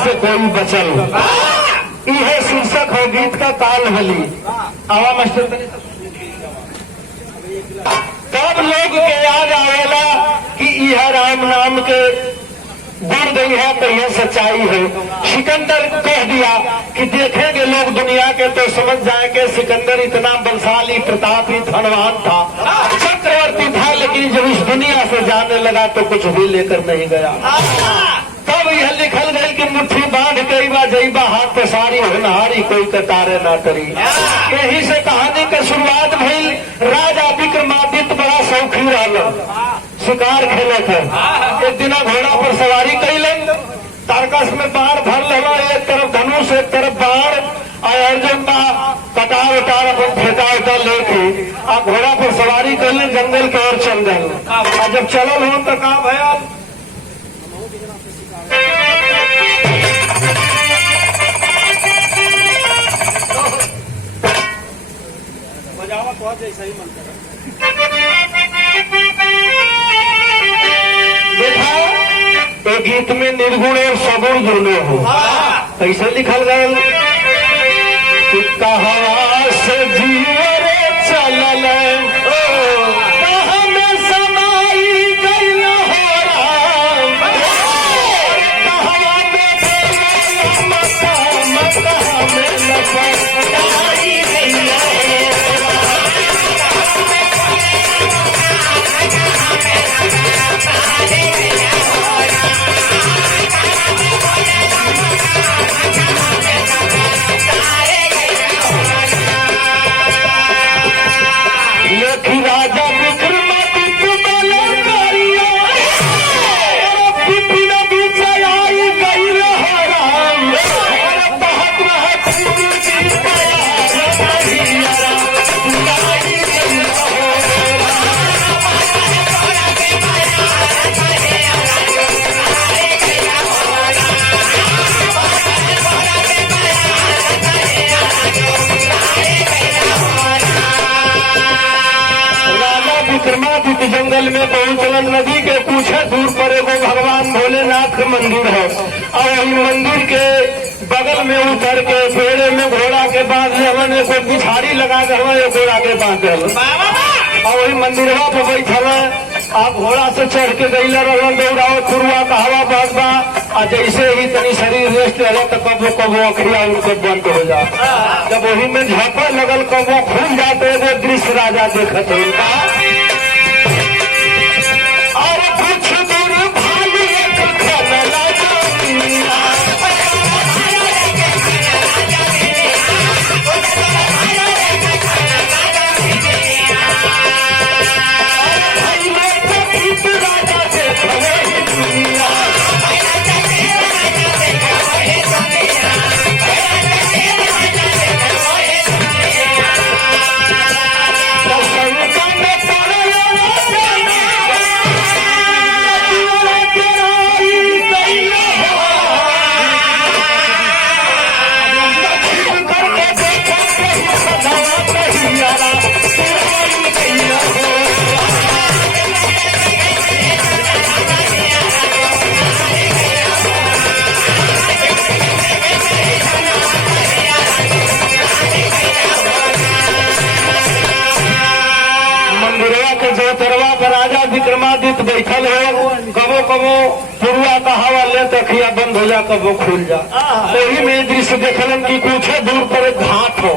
से कोई बचल। यह शीर्षक हो गीत का ताल हली। आवा मास्टर तब लोग के याद आवेला कि यह राम नाम के गुण गई है तो यह सच्चाई है। सिकंदर कह दिया कि देखेंगे लोग दुनिया के तो समझ जाएंगे सिकंदर इतना बलशाली प्रतापी धनवान था, चक्रवर्ती था, लेकिन जब इस दुनिया से जाने लगा तो कुछ भी लेकर नहीं गया। तब यह लिखल गई कि मुट्ठी बांध कई बा जईबा हाथ पसारी होनहारी कोई कतारे ना करी। यही से कहानी के शुरुआत भई। राजा विक्रमादित्य बड़ा शौकीन रहा, शिकार खेले थे। एक दिन घोड़ा पर सवारी कैलन, तारकस में बाढ़ भर लगा, एक तरफ धनुष एक तरफ बाढ़, और अर्जुन का कटार उटार अपन फेंका उठा लेके घोड़ा पर सवारी कैलन, जंगल के ओर चल गए। जब चलल हो तो का भया देखा तो गीत में निर्गुण और सगुण दोनों हो। ऐसे लिखल गए कि कहाँ से जीवन चलल कहाँ में समाई गई हो राम, कहाँ में कहाँ में नफाई गई राजा विक्रमादित्य बलकारिया विपिन विजय आई गई हो राम, बहुत विक्रमादित्य जंगल में पहुंचलन। नदी के कुछ दूर पर एगो भगवान भोलेनाथ का मंदिर है, और वही मंदिर के बगल में उतर के पेड़े में घोड़ा के बांध लेवन, एगो पिछाड़ी लगा कर घोड़ा के बांध और वही मंदिरवा पर बैठल। आप घोड़ा से चढ़ के गई रहन, दौड़ाओ खुरुआ का हवा बहत बा, और जैसे ही तनी शरीर रेस्ट रहे तो कबो कबो अखरिया उनको बंद हो जा। जब वही में झपड़ लगल कबो खुल जाते वो दृश्य राजा देखते उनका। और कुछ दूर भालू एक खनला विक्रमादित्य बैठल हो, कबो कबो पुरुआ का हवा ले तखिया बंद हो जा, कबो खुल जा। वही में दृश्य देखलन की कुछ दूर पर एक घाट हो,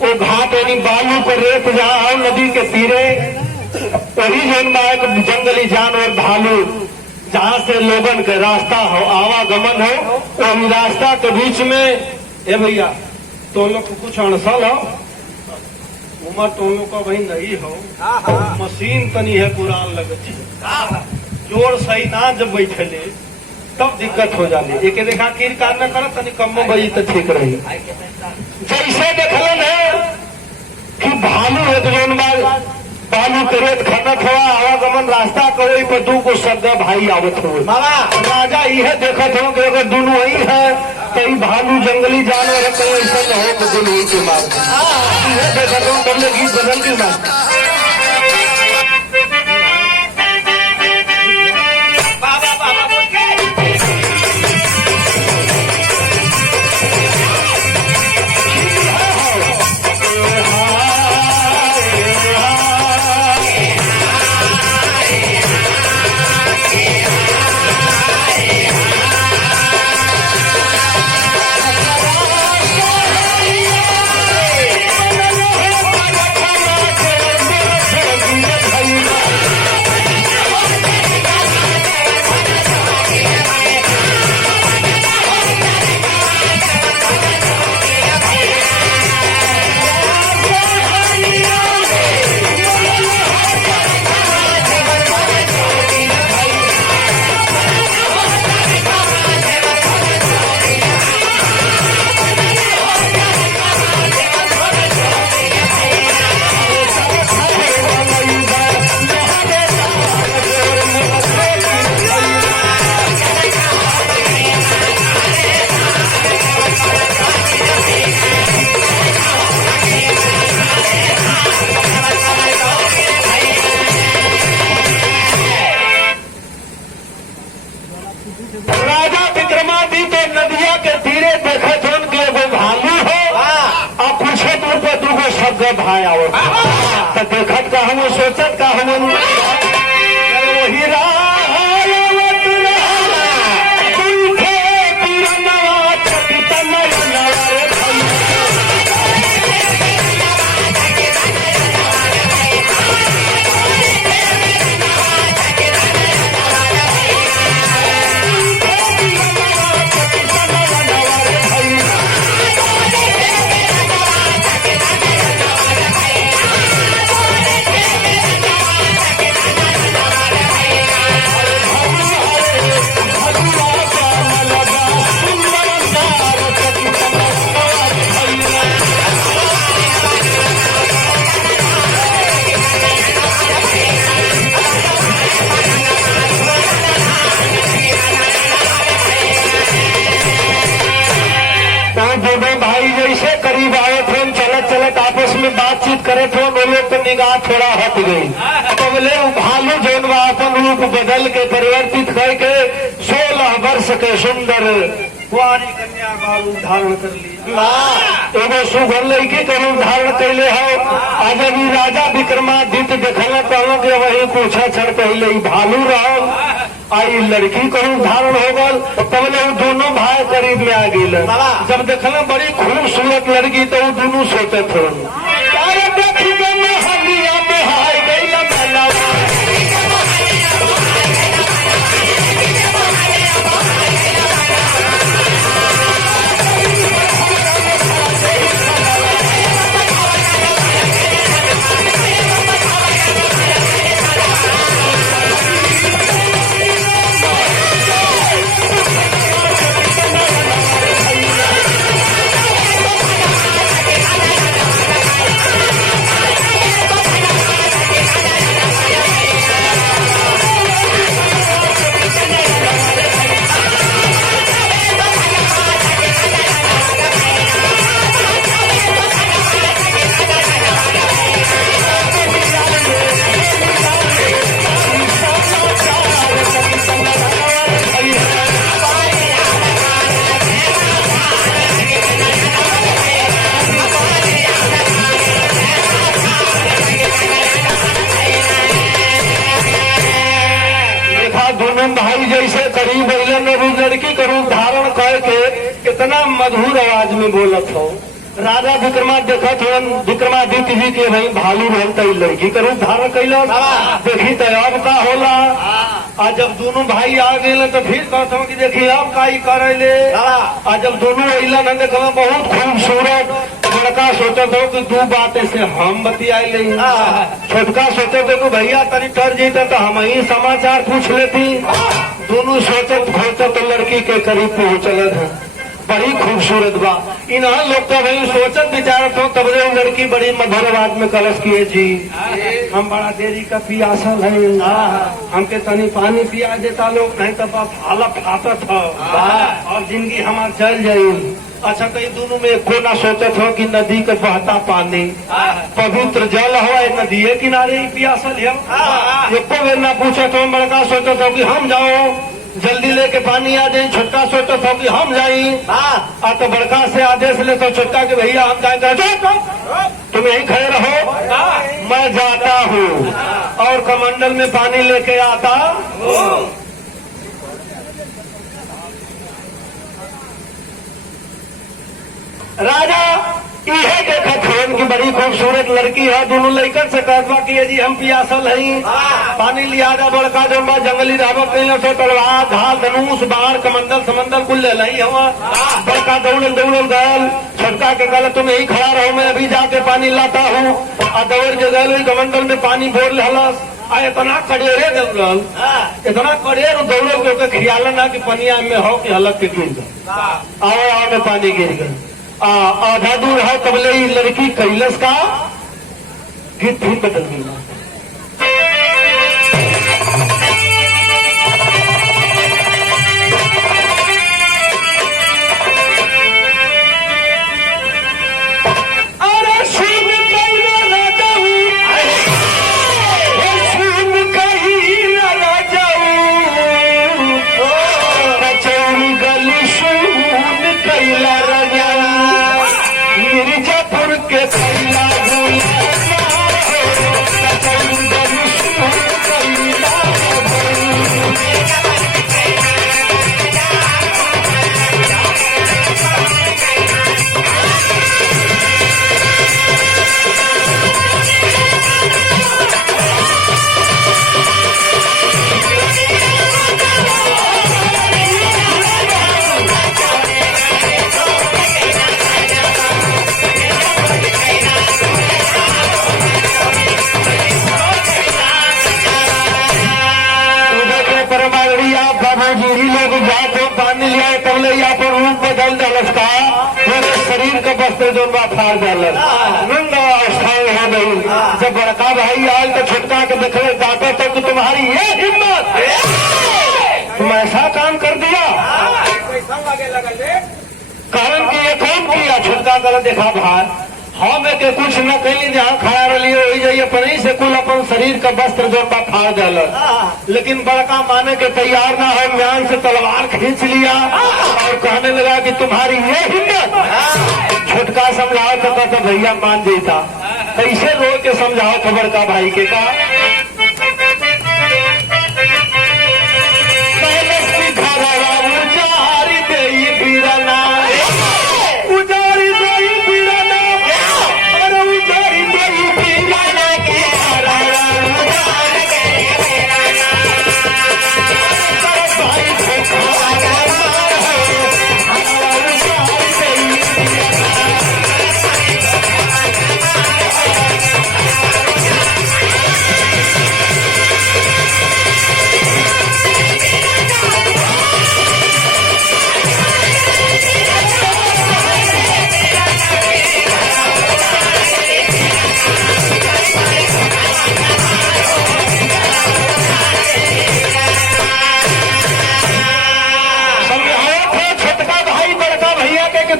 वो घाट यानी बालू पर रेत जहाँ नदी के तीरे, वही जन में एक जंगली जानवर भालू जहाँ से लोगन के रास्ता हो आवागमन हो, वही रास्ता के बीच में ए भैया तो लोग को कुछ अणसल हो, उम्र तो लोग का भाई नहीं हो, मशीन तनी है पुरान लगती, जोर सही ना जब बैठले तब दिक्कत हो जाती। एक देखा कीर कार न कर तनी कम बजी तो ठीक रही। जैसे देखलन है कि भालू है तो जोन बालू के रेत खनत हुआ आवागमन रास्ता करे पर दू को शब्द भाई आवत हो। राजा यह देखत हो कि अगर दोनों ही है कई भालू जंगली जानवर है, कहीं ऐसा हो तो दोनों ही के मार देखत हो तब गीत बदल के मार। दूसरा भाई आवत तो देखत का हम सोचत का हम वही बातचीत करे थे वो लोग तो निगाह थोड़ा हट गई तब ले भालू जौन अपन रूप बदल के परिवर्तित करके 16 वर्ष के सुंदर कुआरी कन्या का रूप धारण कर ली एगो सुघर लड़की का रूप धारण कैले हो। आज अभी राजा विक्रमादित्य देखल कहल कि वही कुछ क्षण पहले भालू रहो आई लड़की का रूप धारण हो गल तब ले दोनों भाई करीब में आ गए। जब देखल बड़ी खूबसूरत लड़की तो वो दोनों सोचे थे भाई जैसे करीब लड़की का रूप धारण करके कितना मधुर आवाज में बोलत हो। राजा विक्रमादित्य जी के भाई भालू रहता लड़की का रूप धारण कैला देखी तो अब का होला। आज जब दोनों भाई आ गए तो फिर कहता हूँ कि देखिए अब का ही करे। आज जब दोनों अला न देखा बहुत खूबसूरत लड़का सोचत हो कि दो बातें से हम बतियाए ले छोटका सोचते तो भैया तनी टर जीते तो हम ही समाचार पूछ लेती। दोनों सोचत खोचत तो लड़की के करीब पहुंचल है बड़ी खूबसूरत बा। इन लोग तो भाई सोचत विचारत हो तब लड़की बड़ी मधुर आवाज में कलश किए जी हम बड़ा देरी का पियासल है हमके तनी पानी पिया देता लोग नहीं तो हालत फाटत हो और जिंदगी हमार चल जाये। अच्छा तो दोनों में एको ना सोचत हो कि नदी के बहता पानी पवित्र जल हो नदी किनारे ही पियासल है एको बेर ना पूछत हो। बड़का सोचत हो कि हम जाओ जल्दी लेके पानी आ जाए छोटका सोचत हो कि हम जाई तो बड़का से आदेश ले तो छोटका के भैया हम जाए तुम यही खड़े रहो मैं जाता हूँ और कमंडल में पानी लेके आता। राजा यह देखा थोन की बड़ी खूबसूरत लड़की है। दोनों लड़कन से कहता कि जी हम पियासल है पानी लिया जा बड़का जो जंगली रावत तो तलवार ढाल धनुष बाढ़ कमंडल समंडल कुल ले ली हवा। बड़का दौड़ल दौड़ल गल छोटका के गल तुम यही खड़ा रहो मैं अभी जाके पानी लाता हूँ और दौड़ के गल कमंडल में पानी भोर हलस इतना कड़ेरे दौड़ल इतना कड़ेर दौड़ल के खियाल ना कि पनिया में हो कि हलक के गिर गए आओ में पानी गिर गए आधा दूर है तबले ही लड़की कैलस का गीत भी बदल गया। मिर्जापुर के बदल दलस का पूरे शरीर का वस्त्र जो फाड़ दलस नंद अवस्था हो गई। जब बड़का भाई आयल तो छोटका के देखले डांटे तो कि तुम्हारी ये हिम्मत, तुम ऐसा काम कर दिया। कारण कि ये कौन किया? छोटका कर देखा भाई हम के कुछ न कहीं जहाँ खड़ा रही हो जाइए अपने से कुल अपन शरीर का वस्त्र जो फाड़ दलस। लेकिन बड़का माने के तैयार ना हो, म्यान से तलवार खींच लिया और कहने लगा कि तुम्हारी ये हिम्मत। छोटका समझाओ तो भैया मान देता, कैसे रो के समझाओ तो बड़का भाई के का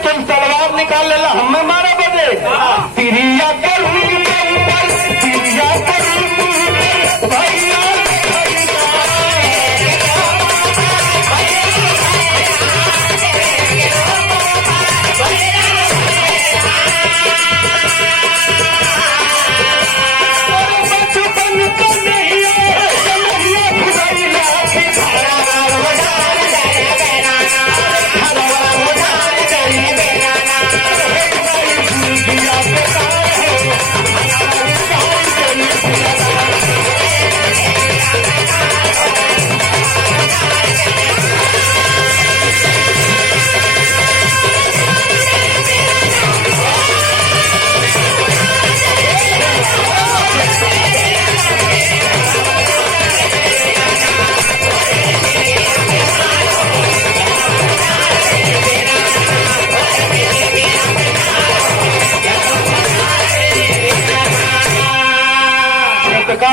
तुम तलवार निकाल लेला हमें मारा बदे तिरिया भैया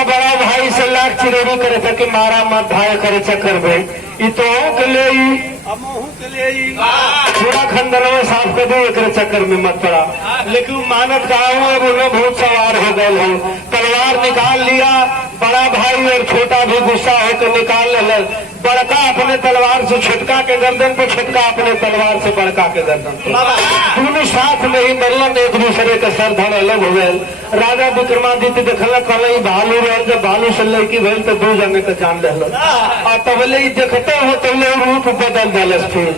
बड़ा भाई से लाख चिरोरी करे थे कि मारा मत भाई करे चक्कर में तो के ले पूरा खंडनवा साफ कर दो एक चक्कर में मत पड़ा। लेकिन मानत का अब उन्हें बहुत सवार हो गए हो, तलवार निकाल लिया। बड़ा भाई और छोटा भी गुस्सा होकर निकाल ले। बड़का अपने तलवार से छोटका के गर्दन पे, छोटका अपने तलवार से बड़का के गर्दन पे, दोनों साथ में ही मरलन, एक दूसरे के सर धड़ अलग हो गए। राजा विक्रमादित्य देखल कल भालू रहे, जब भालू से लड़की भेल तो दो जने के जान रहा। तबले देखते हो तबले रूप बदल दलस। फिर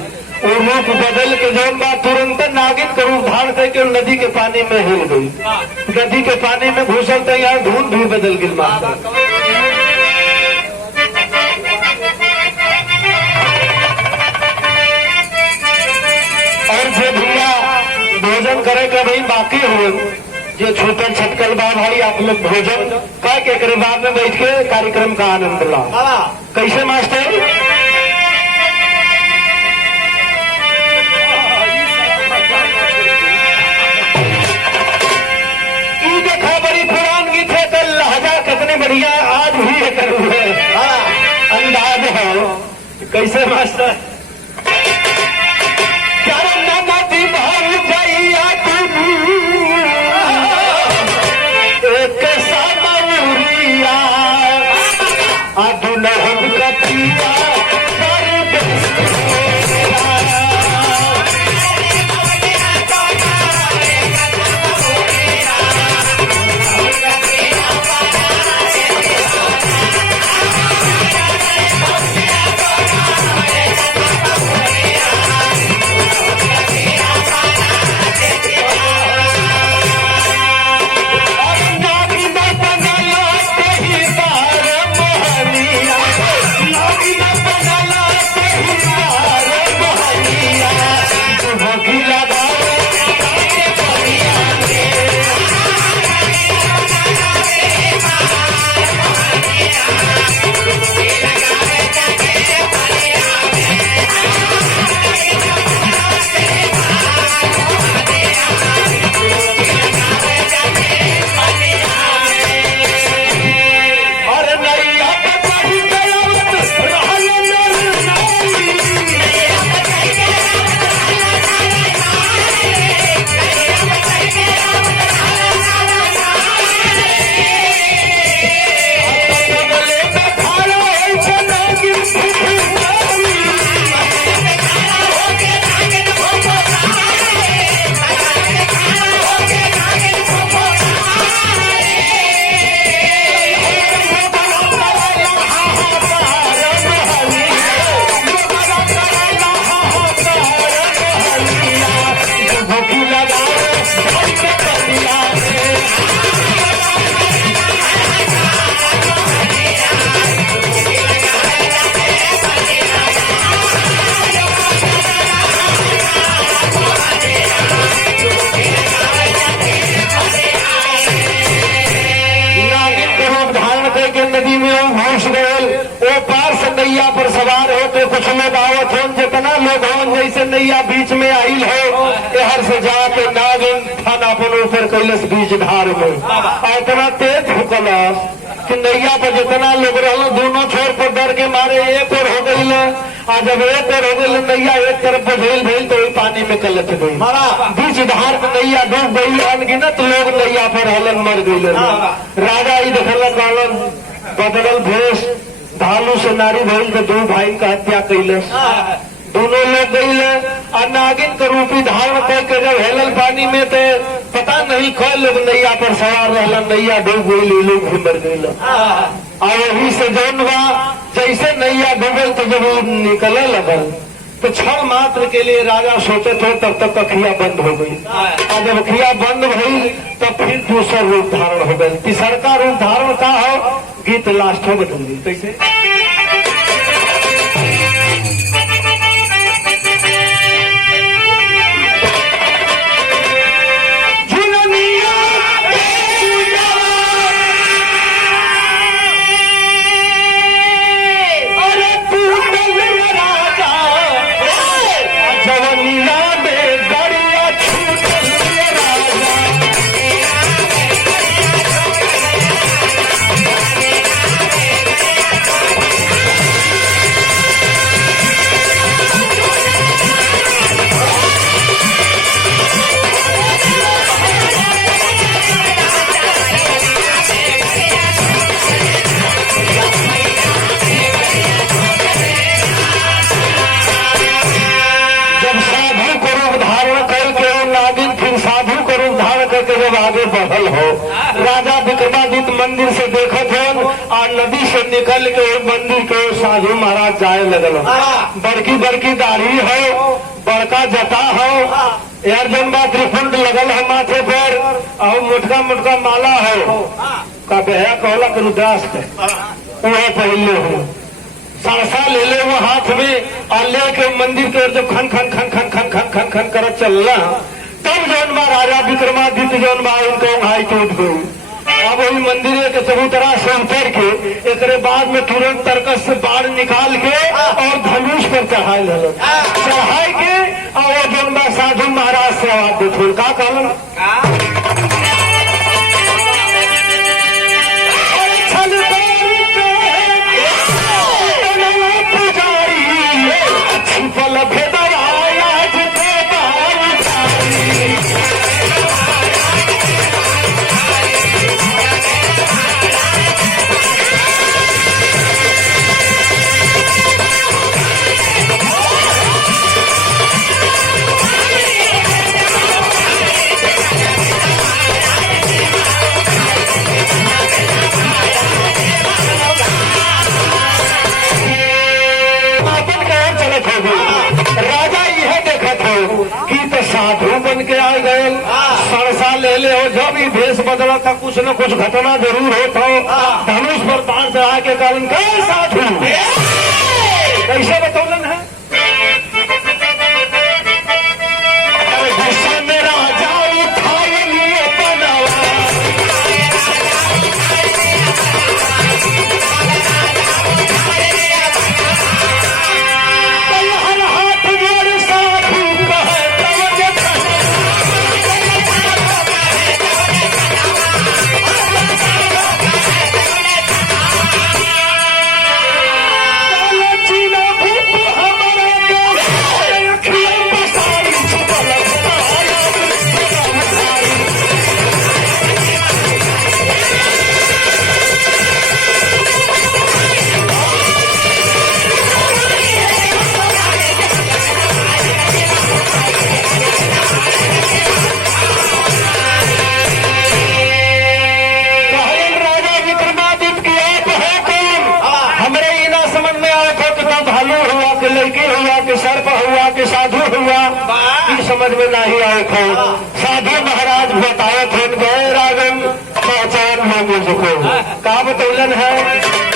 वो रूप बदल के जो बात तुरंत नागिन का रूप धारण करके नदी के पानी में हिल गई। नदी के पानी में घुसल तो यार धुन भी बदल गई मास्टर। और जो भैया भोजन करे के भाई बाकी हो, जो छोटे छटकल बा भाई आप लोग भोजन कह के बाद में बैठ के कार्यक्रम का आनंद ला। कैसे मास्टर? देखा बड़ी पुरान गीत है, कल लहजा कितने बढ़िया आज भी है करूँ है। अंदाज है कैसे मास्टर? लोग हों जैसे नैया बीच में आइल हो, एहर से जाके नागिन फन अपन ऊपर कैलस बीच धार में, इतना तेज फुकलस कि नैया पर जितना लोग रहो दोनों छोर पर डर के मारे एक और हो गई। आज जब एक और हो गई नैया एक तरफ बझेल भेल तो वही पानी में कलच गई, बीच धार में नैया डूब गई। अनगिनत लोग नैया पर हलन मर गई। राजा ही देखल बदलल भेष ढालू से नारी भेल तो दो भाई का हत्या कैलस। दोनों लोग गई और नागिन के रूपी धारण करके जब हेलल पानी में तो पता नहीं कौ लोग नैया पर सवार रहलन, नैया डूब गई, लोग भी मर गई। और वही से जौन बा जैसे नैया डूबल तो जब वो निकले लगल तो क्षण मात्र के लिए राजा सोचे थे, तब तक अखिया बंद हो गई। और जब अखिया बंद हुई तब फिर दूसरा रूप धारण हो गई। तीसरा रूप धारण का हो गीत लास्ट हो बदल गई। कैसे जब आगे बढ़ल हो, राजा विक्रमादित्य मंदिर से देखत हो और नदी से निकल के मंदिर के साधु महाराज जाए लगल हो। बड़की बड़की दाढ़ी हो, बड़का जटा हो, यार जम्बा त्रिपुंड लगल है माथे पर और मोटका मोटका माला हो का बेहया कहला के रुद्राक्ष वह पहले हो। सरसा ले ले वो हाथ में और लेके मंदिर के जब खन खन खन खन खन खन खन खन कर चल रहा तब जौन बा राजा विक्रमादित्य जौन बा उनको हाई टूट गई। अब वही मंदिर के चबूतरा से उतर के एक बाद में तुरंत तर्कस से बाढ़ निकाल के और धनुष पर चढ़ाए चढ़ाए के और जौन बा साधु महाराज से आवाज देते का कहलन राजा यह देखत हो कि तो साधु बन के आ गए सरसा ले ले हो। जब भी भेष बदला था कुछ न कुछ घटना जरूर होता हो। धनुष पर बाण चढ़ा के कारण कई साधु कैसे बतौलन है गुस्सा में राजा उठाए लिए बनावा सर्प हुआ कि साधु हुआ समझ में नहीं आए थे। साधु महाराज बताए थे गए रागन पहचान में मुझको का बतौलन है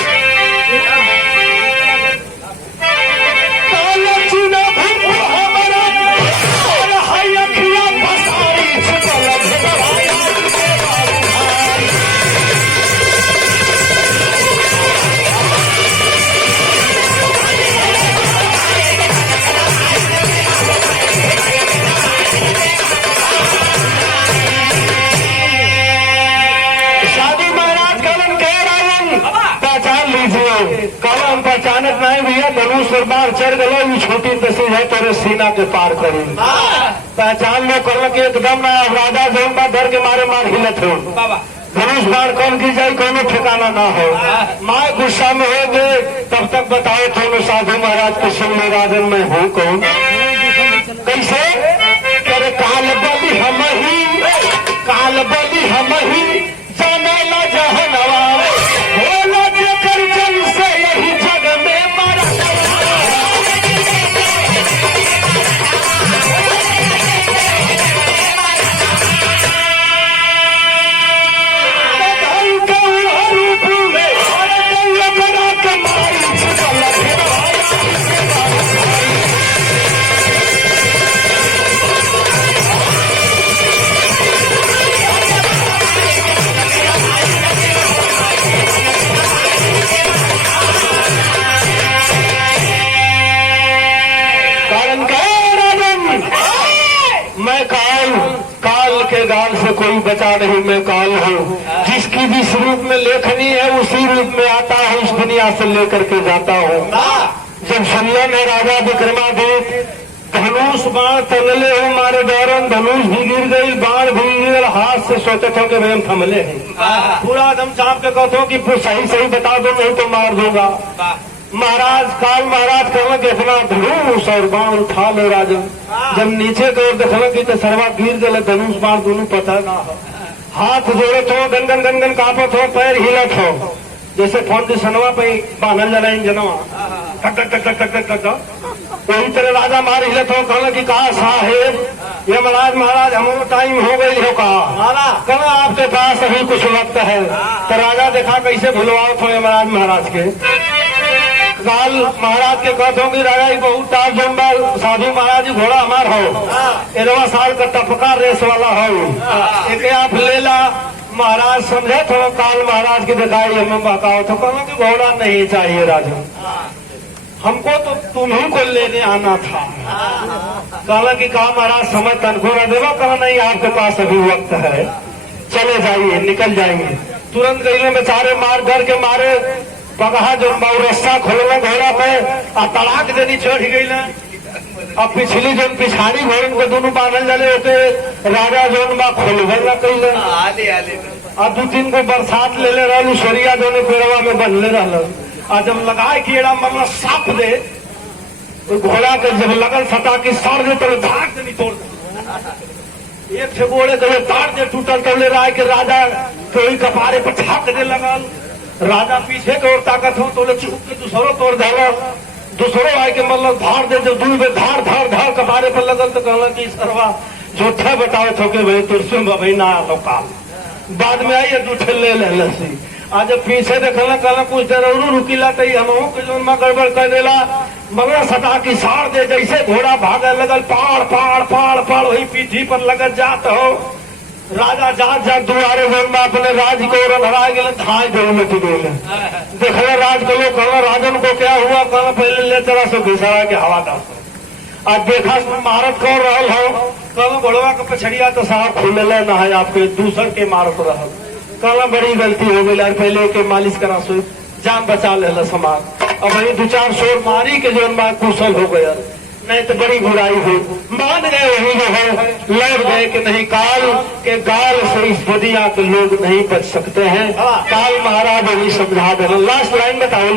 और बार चढ़ गलो छोटी तस्वीर है तेरे सीना के पार करी पहचान लो कर के एकदम ना राजा जो डर के मारे मार हिलत हो धनुष बाण कौन की जाए कोनो ठिकाना ना हो माँ गुस्सा में हो गए तब तक बताओ थोनो साधु महाराज के सुन में राजन में हूँ कौन कैसे करे काल बलि हम ही जाने ला जहनवा होला जेकर जन से यही जग में मरा गाल से कोई बचा नहीं मैं काल हूँ जिसकी जिस रूप में लेखनी है उसी रूप में आता हूँ इस दुनिया से लेकर के जाता हूँ जब सुनले में राजा विक्रमादित्य धनुष बाण तनले हूँ मारे दौरान धनुष भी गिर गई बाण भी गिर हाथ से सोचे थे कि हम थमले हैं पूरा दम चाप के कहते कि सही सही बता दो नहीं तो मार दूंगा महाराज काल महाराज कहना कि अपना धनुष और बाण उठा लो राजन जब नीचे की ओर देखना कि तो सर्वा गिर गए धनुष बाण दोनों पता ना हो हाथ जोड़े तो गनगन गनगन कापत हो पैर हिलत हो जैसे फाउंडेशनवा पे बांधल जला इंजनवा टक टक टक टक टक टक वही तरह राजा मार हिलत हो कहना कि कहा साहेब ये महाराज हमारा टाइम हो गई हो कहा कहना आपके पास अभी कुछ वक्त है तो राजा देखा कैसे भुलवाओ थे महाराज के काल महाराज के कहते हो कि राजा जी बहुत टार जम्बा साधु महाराज जी घोड़ा हमार हो 11 साल का टपका रेस वाला हो एक आप ले ला महाराज समझे थोड़ा काल महाराज की दिखाई हमें बताओ तो कहना कि घोड़ा नहीं चाहिए राजा हमको तो तुम्ही को लेने आना था कहना कि कहा महाराज समय तनखो न देवा कहा नहीं आपके पास अभी वक्त है चले जाइए निकल जाएंगे तुरंत गई बेचारे मार घर के मारे पगहा जो रस्सा खोलना घोड़ा पे और तलाक देनी चढ़ गई ना अब पिछली जो पिछाड़ी घोड़न को दोनों बांधल जाले होते राजा जोन बा खोलबल ना कैले और 2-3 को बरसात ले ले रहलू सरिया दोनों पेड़वा में बंधले रहल और जब लगाए कीड़ा मतलब साफ दे घोड़ा के जब लगल सटा की सड़ दे तो धाक देनी तोड़ एक से गोड़े तो तार दे टूटल तो ले रहा है कि राजा कोई कपारे पर छाप दे लगल राजा पीछे की ओर ताकत हो तो चुप के दूसरो तोड़ डाला दूसरो आए के मतलब धार दे जो दूर में धार धार धार कपारे पर लगल तो कहला कि सरवा झूठे बताओ थो के भाई तुरसुम भाई ना लो काल बाद में आई जूठे ले लसी आज पीछे देखला कहला कुछ देर और रुकीला तो हम में गड़बड़ कर देला मगर सटा की साड़ दे जैसे घोड़ा भागे लगल पाड़ पाड़ पाड़ पाड़ वही पीठी पर लगल जात हो राजा जात जात दुआरे में अपने राज को रंधरा गए धाय दो मिट्टी गए देखले राज को लोग कहना राजन को क्या हुआ कहना पहले ले चला सो घुसरा के हवा का आज देखा महारत कर रहल हो कहना बड़वा के पछड़िया तो साहब खुले ना है आपके दूसर के मारत रहल कहना बड़ी गलती हो गई पहले के मालिश करा सो जान बचा ले समाज अब वही 2-4 शोर मारी के जो कुशल हो गया नहीं तो बड़ी बुराई हुई मान गए वही जो है लड़ गए कि नहीं काल के गाल से इस दुनिया के लोग नहीं बच सकते हैं काल महाराज वही समझा दे लास्ट लाइन बताओ